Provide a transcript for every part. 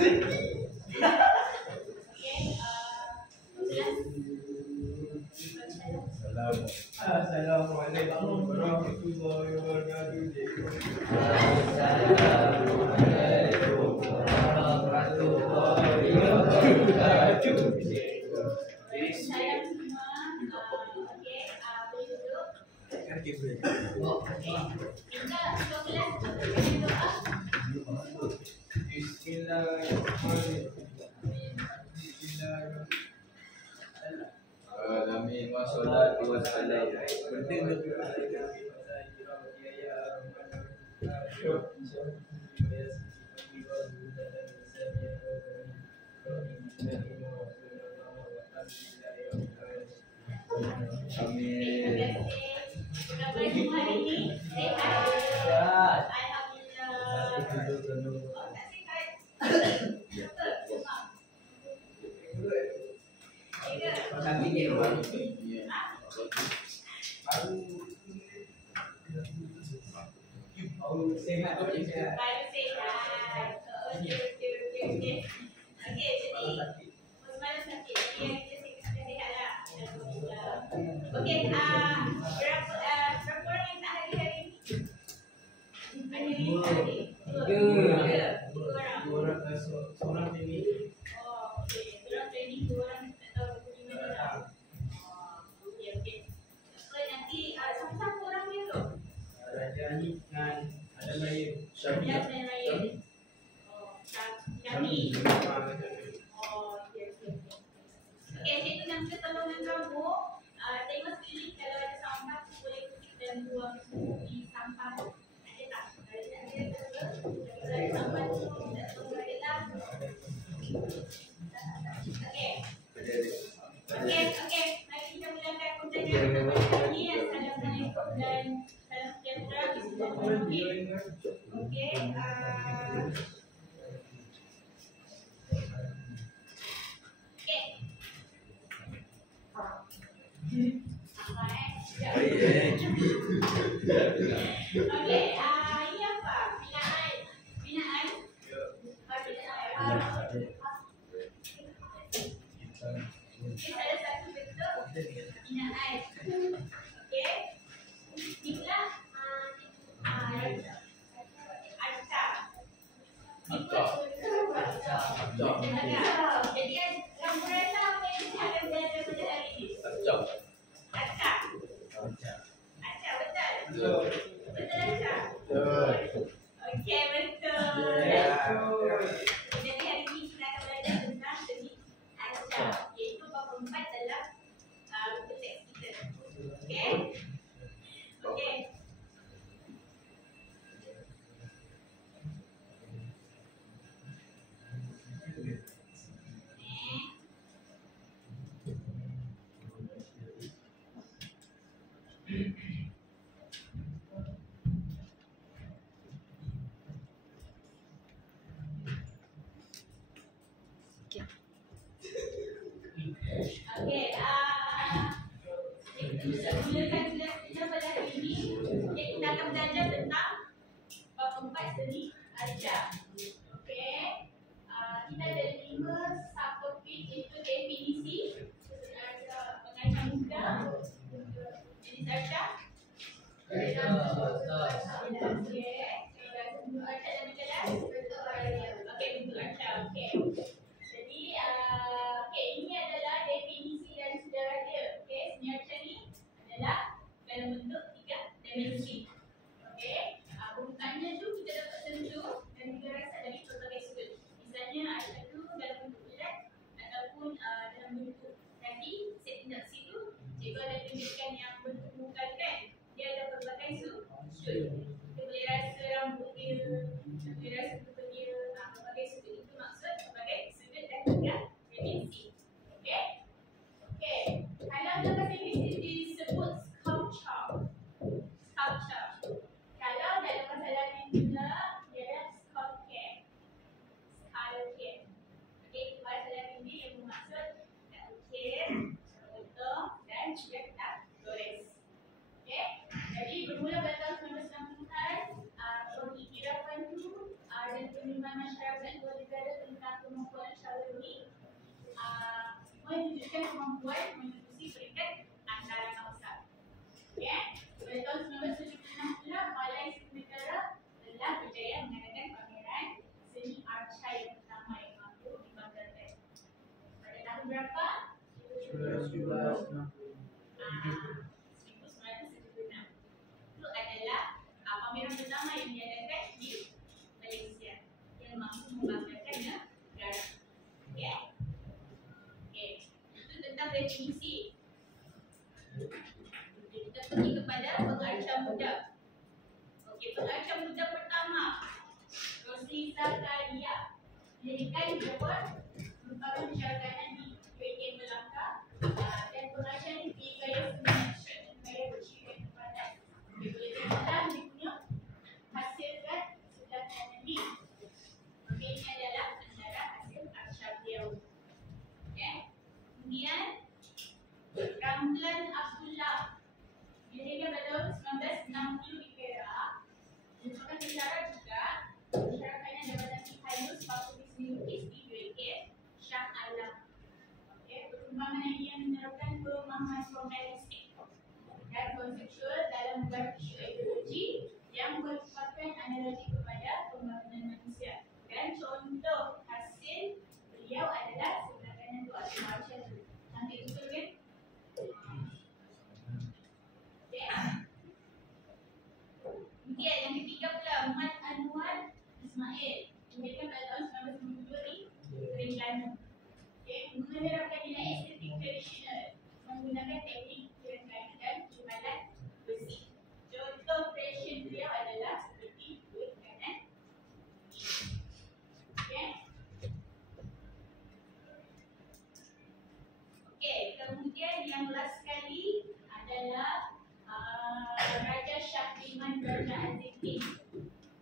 Assalamualaikum warahmatullahi wabarakatuh. Assalamualaikum warahmatullahi wabarakatuh. Salam semua. Okey, boleh duduk. Minta 12 doa. Amin wassalatu wassalam. Amin. Berapa semua hari ni? Sehat. Alhamdulillah. Tak sihat. Baru sehat. Baru sehat. Okey. Okey, jadi semalam sakit. Jadi yang kita sihat lah. Alhamdulillah. Okey, berapa orang yang tak hadir hari ni? Ada yang tak hadir? Dua orang. Seorang ini. Oh, okey. Seorang training, dua orang tak tahu pergi mana lah. Okey. So, nanti sama-sama orang dia tu? Raja ni dengan ada lain. Ada yang lain. Oh, Syami. Oh, okey. Okey, cikgu nak minta tolongan kamu. Tengok sekeliling kalau ada sampah tu boleh kutip dan buang di sampah. Ada tak? Kalau ada sampah tu, kita tolong balik lah. Okey. Okey. Mari kita mulakan pertanyaan pertama kali ni. Assalamualaikum dan salam sejahtera. Bismillahirrahmanirrahim. Okey. Okey, ini apa? Binaan. Binaan? Ini salah satu bentuk binaan. Okey. Inilah jadi ramburan apa yang akan belajar pada hari ini? Acak, betul? Betul acak? Okey, betul. Jadi hari ini kita akan belajar tentang seni acak, iaitu bab 4 dalam buku teks kita. Okey? Okey. Okey, mulakan kelas kita pada hari ini. Kita akan belajar tentang bab 4 seni acak. Okey, kita ada 5 subtopik, iaitu definisi, pengajian muda, jenis acak, okey, bentuk acak dan kelas. Okey, bentuk acak. Okey. Jadi, ini adalah definisi dan sejarah dia. Okey, seni acak ni adalah dalam bentuk 3 dimensi. Okey, permukaannya tu kita dapat sentuh dan juga rasa dari berbagai sudut. Misalnya acak tu dalam bentuk bulat ataupun dalam bentuk kaki. Saya tindak situ, cikgu ada tunjukkan yang bentuk muka kan. Dia ada berbagai sudut. Kita boleh rasa rambut dia, kita boleh rasa bentuk dia, berbagai sudut. Itu maksud berbagai sudut dan 3 dimensi. Okey? Okey. Kalau dalam bahasa Inggeris disebut sculpture. Kalau dalam bahasa Latin pula dia adalah sculpture. Okey, bahasa Latin ni yang bermaksud nak ukir, potong dan juga kita gores. Okey? Jadi bermula pada tahun 1990-an kemampuan menerusi peringkat antara bangsa. Okay. Pada tahun 1976 pula, Balai Seni Negara telah berjaya mengadakan pameran seni arca yang pertama yang mampu dibanggakan. Pada tahun berapa? 1976. Itu adalah pameran pertama yang diadakan di Malaysia yang mampu membanggakan negara. Okay. Okay. Itu tentang definisi. Kita pergi kepada pengarca muda. Okey, pengarca muda pertama, Rosli Zakaria. Didirikan di Johor, merupakan syarikanan di UiTM Melaka dan pengarca ini di gaya seni action, gaya bersihkan kepada. Okey, boleh tengoklah dia punya hasil kat sebelah kanan ni. Okey, ini adalah antara hasil arca beliau. Okey, kemudian Ramlan Abdullah. Didirikan pada tahun 1960 di Perak. Merupakan tentara juga syarikanan Jabatan Halus Public Lukis di UiTM Shah Alam. Okay. Perkembangan ini yang menerapkan pemahaman formalistik dan konseptual dalam membuat isu ideologi yang merupakan analogi kepada pembangunan manusia. Dan contoh hasil beliau adalah sebelah kanan tu ada Marsha tu. Nanti itu kan? Kemudian yang ketiga pula Mat Anwar Ismail. Didirikan pada tahun 1992 di Terengganu. Okay. Menerapkan nilai estetik tradisional menggunakan teknik Terengganu dan jualan besi. Contoh fashion beliau adalah seperti kulit kanan. Okay. Okay. Kemudian yang last sekali adalah Raja Syahriman Raja Azizin.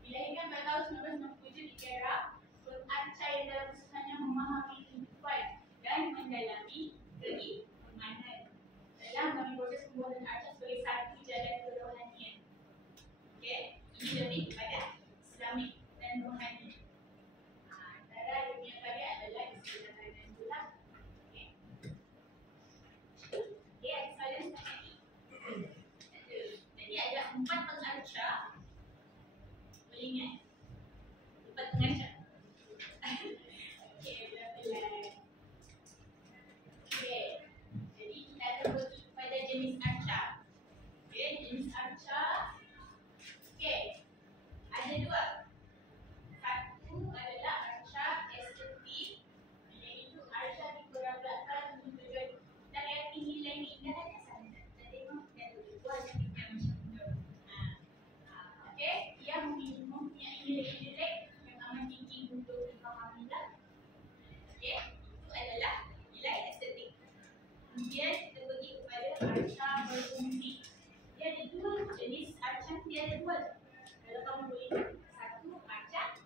Dilahirkan pada tahun 1997 di Perak. Pengarca yang dalam usahanya memahami kehidupan dan mendalami keimanan dalam mengambil proses pembuatan arca sebagai satu jalan kerohanian. Okay. Ini lebih kepada Islamik dan rohani. Antara dia punya karya adalah di sebelah kanan itulah. Okay. Okay, ada soalan sekarang ni. Jadi ada 4 pengarca. Boleh ingat? 4 pengarca. Okey, benar-benar. Okey. Jadi kita akan pergi kepada jenis arca. Okey, jenis arca. Okey. Ada 2. Satu adalah arca estetik, iaitu arca diperagakan untuk tujuan dan yang nilai keindahan yang sangat. Kita tengok dan tujuan yang kita macam tu. Okey, ia mempunyai nilai-nilai yang amat tinggi untuk dipahami lah. Okey, itu adalah nilai estetik. Kemudian kita pergi kepada arca berfungsi. Dia ada 2 jenis arca, dia ada 2. Kalau kamu boleh, satu arca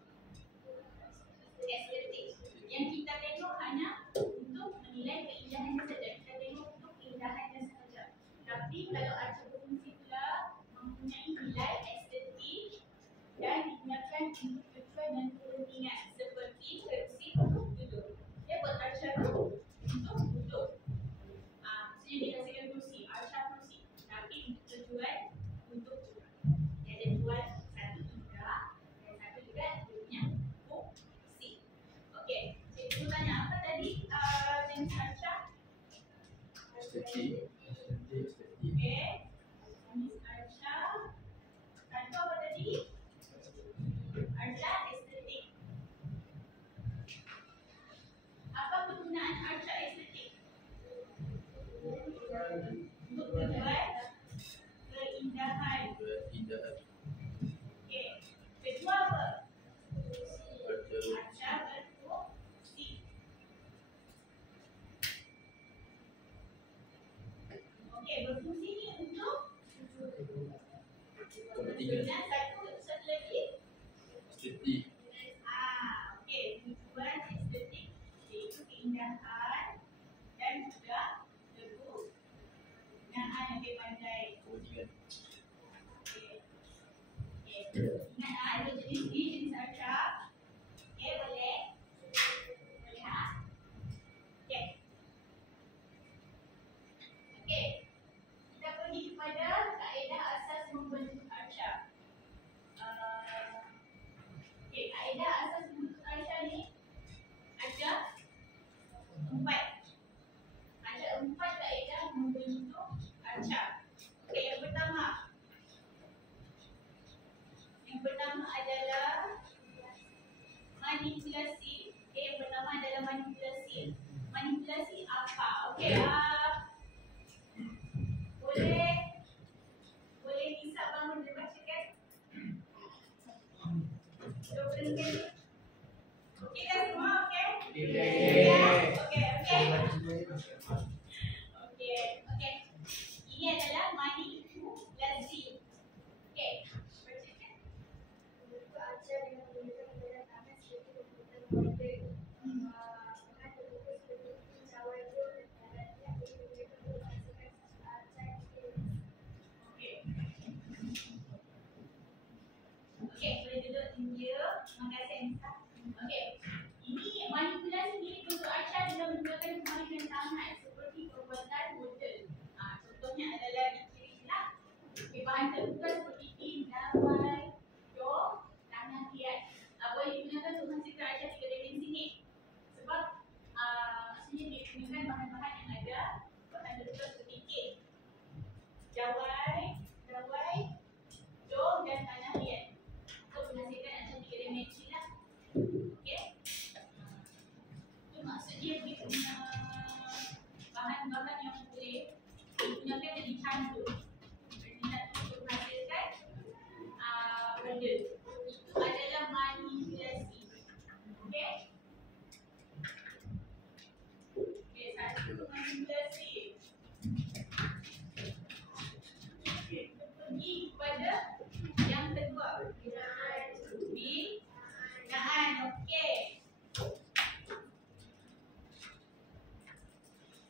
estetik yang kita tengok hanya untuk menilai keindahannya saja. Kita tengok untuk keindahannya saja. Tapi kalau arca berfungsi pula mempunyai nilai estetik dan digunakan untuk tujuan dan kepentingan seperti fungsi untuk duduk. Dia buat arca tu untuk duduk. Maksudnya dia hasilkan kursi, arca kursi. Tapi untuk tujuan untuk duduk. Dia ada 2, satu indah dan satu juga dia punya fungsi. Okey, cikgu tanya apa tadi jenis arca? Estetik. Okey, jenis arca. Satu apa tadi? Arca estetik. Apa penggunaan arca estetik? Untuk tujuan keindahan. Keindahan. Okey. Kedua apa? Arca Arca berfungsi. Okey, berfungsi ni untuk kepentingan. dan satu lagi. Estetik. Okey, tujuan estetik iaitu keindahan dan juga kegunaan lebih pandai. Kepentingan. Okey. Ingat ada jenis arca. Okey, boleh? Boleh ha? Okey. manipulasi. Okay, yang pertama adalah manipulasi. Manipulasi apa? Okay, boleh bisa bangun dan bacakan? Berhenti. Okay kan semua? Okay? Okay. Ini adalah manipulasi. Okay, bacakan. Bentuk acar yang menggunakan benda tangan seperti komputer modern. Bahan terbuka seperti cawan itu dan yang digunakan untuk menghasilkan acar steris. Okay, boleh duduk dia. Terima kasih Anissa. Okay, ini manipulasi ini bentuk acar dengan menggunakan permainan tangan seperti perbuatan model. Contohnya adalah di kiri lah. Okay, bahan terbuka seperti pin, dawai, jok, tangan liat. Boleh digunakan untuk menghasilkan acar 3 dimensi ni. Sebab maksudnya dia gunakan bahan-bahan yang ada bahan terbuka seperti pin, dawai, jok dan tanah liat untuk menghasilkan acar 3 dimensi lah. Okay. Itu maksud dia punya bahan-bahan yang boleh digunakan jadi candu untuk menghasilkan model. Itu adalah manipulasi. Okay. Okay, satu manipulasi. Okay, pergi kepada yang kedua. Binaan. Okey.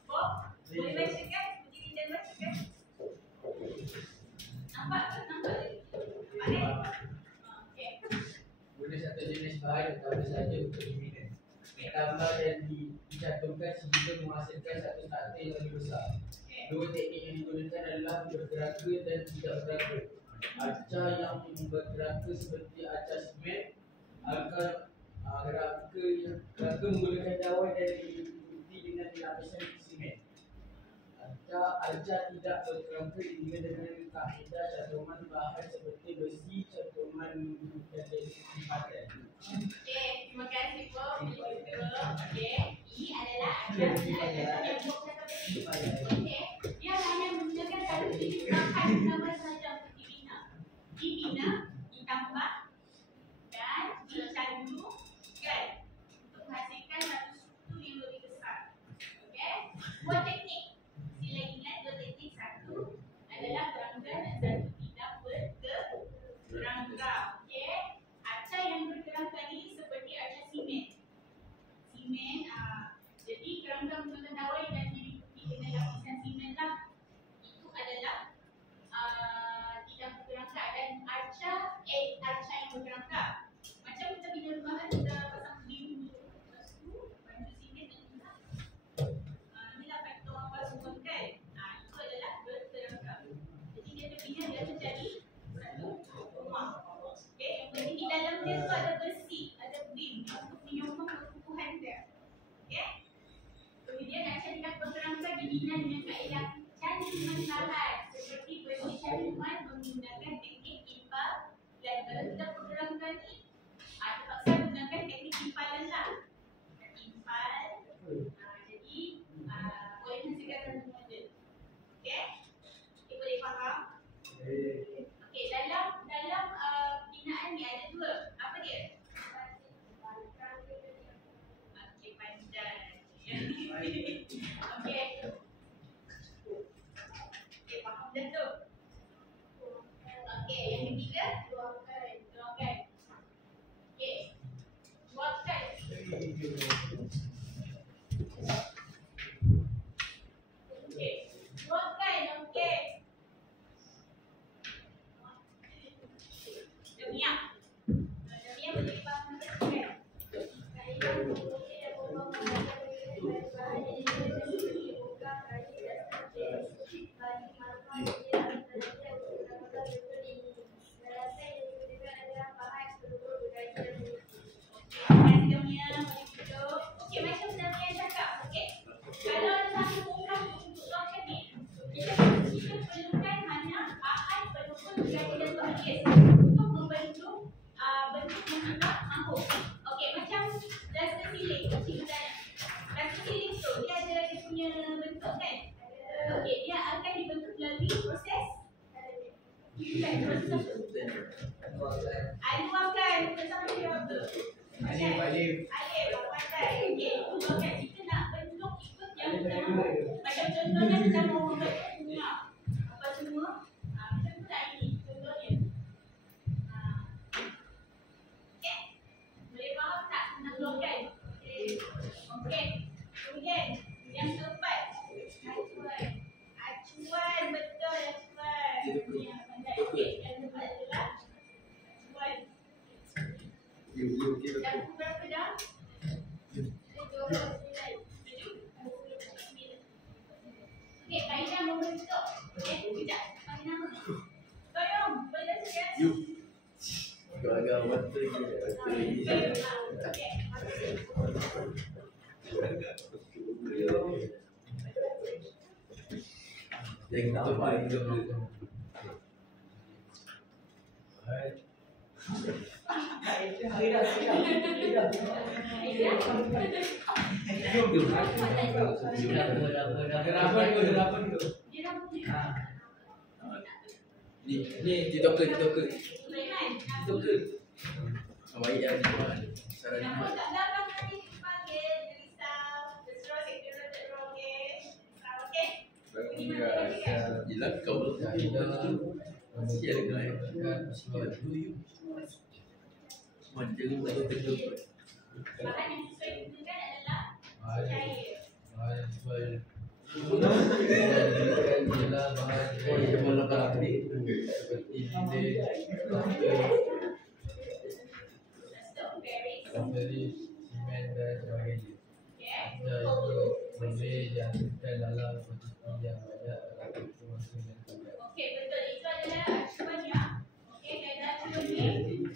Bob, boleh bacakan? Berdiri dan bacakan. Nampak ke? Nampak ni? Okey. Guna satu jenis bahan utama saja untuk diminum. Tambah dan dicantumkan sehingga menghasilkan satu takta yang lebih besar. Dua teknik yang digunakan adalah bergeraka dan tidak bergeraka. Acar yang bergeraka seperti acar semen geraka menggunakan dawai dan diikuti dengan lapisan semen. Acar tidak bergeraka dengan kaedah cantuman bahan seperti besi, cantuman dan tempatan. Okey, terima kasih Bob. Okey, ini adalah acar yang Bob cakap tadi. Okey, dia hanya menggunakan satu jenis bahan utama sahaja untuk dibina, ditambah dan dicantumkan untuk menghasilkan satu struktur yang lebih besar. Okey, dua teknik. Sila ingat dua teknik. Satu adalah gerangga dan satu tidak bergerangga. Okey, acar yang bergerangga ni seperti acar semen. Jadi gerangga menggunakan dawai dan diikuti dengan lapisan semen lah. Itu adalah tidak bergerangga dan acar yang bergerangga. Macam kita bina rumah kan, kita pasang beam dulu, lepas tu bantu semen dan kita inilah faktor apa semua kan. Itu adalah bergerangga. Jadi dia bina dia akan jadi satu rumah. Okay, yang penting di dalam dia tu ada besi, ada beam untuk menyokong kekukuhan dia. Okay. Kemudian acar yang bergerangga dibina dengan kaedah cantuman bahan seperti besi cantuman menggunakan teknik impal. Dan kalau kita bergerangga ni terpaksa gunakan teknik impalan lah. Impal. Jadi boleh menghasilkan satu model. Okay. Okay, boleh faham? Okay, dalam binaan ni ada dua. Apa dia? Okay, panjang. Okay. Okay, faham dah tu? Okay, yang ketiga tuangkan. Okay, tuangkan. Okay, tuangkan. Okay. Demiak boleh faham kan? Kaedah memproduksi dan membangun bahan yang dibuka bagi manfaat yang terjadi untuk menggunakan bentuk ini. Daratan yang digunakan adalah bahan struktur bergaji dan Demiak boleh duduk. Okay, macam Demiak cakap. Okay, kalau ada satu program untuk tuangkan ni, kita perlukan hanya bahan pendukung bergaji dan berhias untuk membentuk bentuk yang kita mahu. Okay, macam Alif makan. Bersama dia apa? Alif. Alif makan. Okey, itu makan. Kita nak bentuk ikut yang kita mahu. Macam contohnya kita mahu membentuk bunga. Apa semua? Macam tu tak ini. Contohnya. Okey. Boleh faham tak? Nak keluarkan. Okey. Kemudian yang keempat. Acuan. Betul acuan. Ini yang pandai. Okey. Yang keempat adalah acuan. Dah pukul berapa dah? 12:09. Setuju? Okey, kaedah membentuk. Okey, sekejap. Panggil nama. Tolong, boleh baca ya? Yuk. Agak mata lagi. Okey. Yang kita paling dulu. Ni ditoker. Baik ya ni. Saran ni. Nama tak dalam nanti dipanggil, dirisau, terus sektor terus okey. Yelah kau masih ada gaya. Macam ni betul betul. Bahan yang sesuai digunakan adalah cair. Dari simen dan sebagainya. Boleh dihasilkan dalam posisi yang banyak dalam masa yang panjang. Okey, betul. Itu adalah acuannya. Okey, kaedah acuan ni.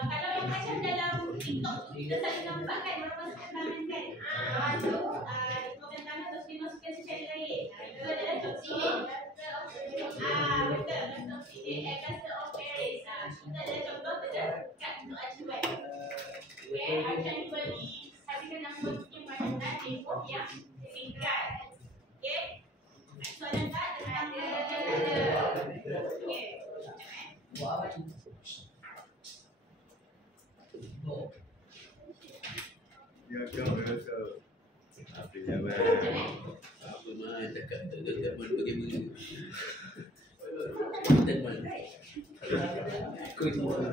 Kalau yang macam dalam TikTok tu, kita selalu nampak kan orang masukkan tangan kan. Tu, masukkan tangan terus dimasukkan secara lain. Itu adalah toxic. Betul. Toxic Augusta of Paris. Itu adalah contoh terdekat untuk acuan. Okey, acuan ni bagi hasilkan nama yang pada tempoh yang singkat. Okey. Soalan tak tentang okey. Ya kau rasa apa jawapan? Apa mah cakap tak mana bagaimana. Dan mana. Kau itu bukan